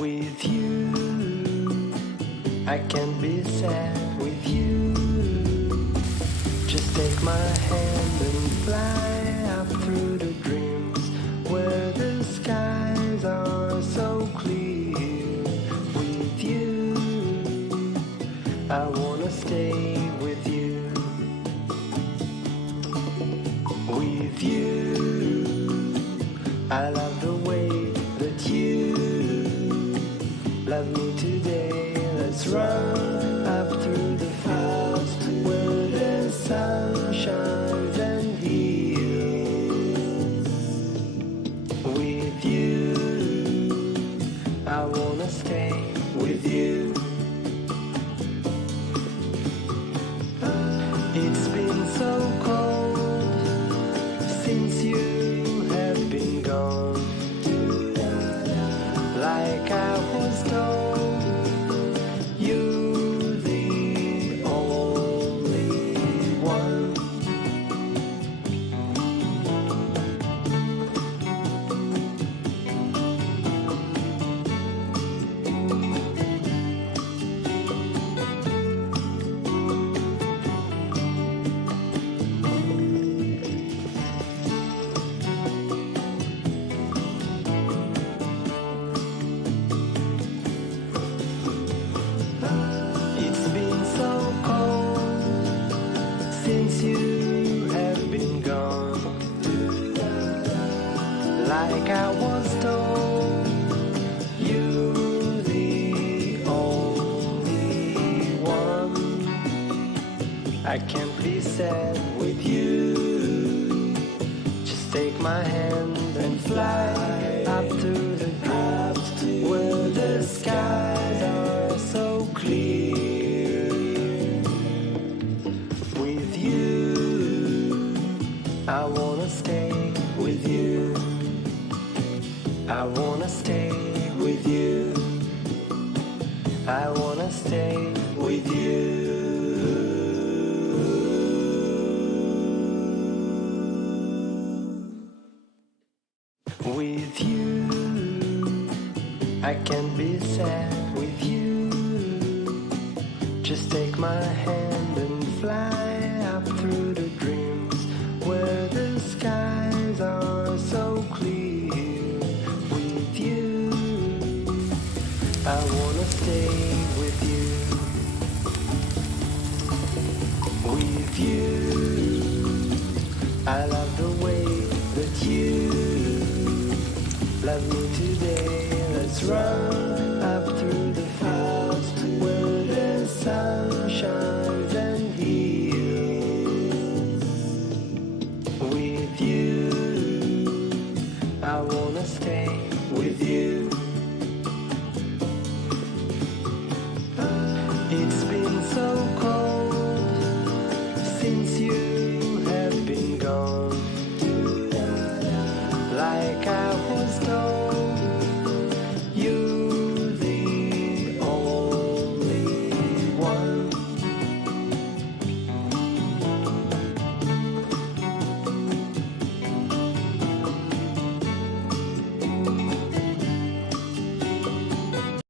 With you, I can't be sad with you. Just take my hand and fly up through the dreams where the skies are so clear. With you, I wanna stay with you. With you, I love the way that you love me today. Let's run up through the fields where the sun shines and heals. With you, I wanna stay with you. It's been so cold since you have been gone. Like I was told, you're the only one. It's been so cold since you have been gone. Like I was told, you're the only one. I can't be sad with you. Just take my hand and fly up to the dreams where the skies are so clear. With you, I wanna stay with you. I wanna stay with you. I wanna stay with you. With you, I can't be sad with you. Just take my hand and fly up through the dreams where the skies are so clear. With you, I wanna stay with you. With you, I love the way that you love me today. Let's run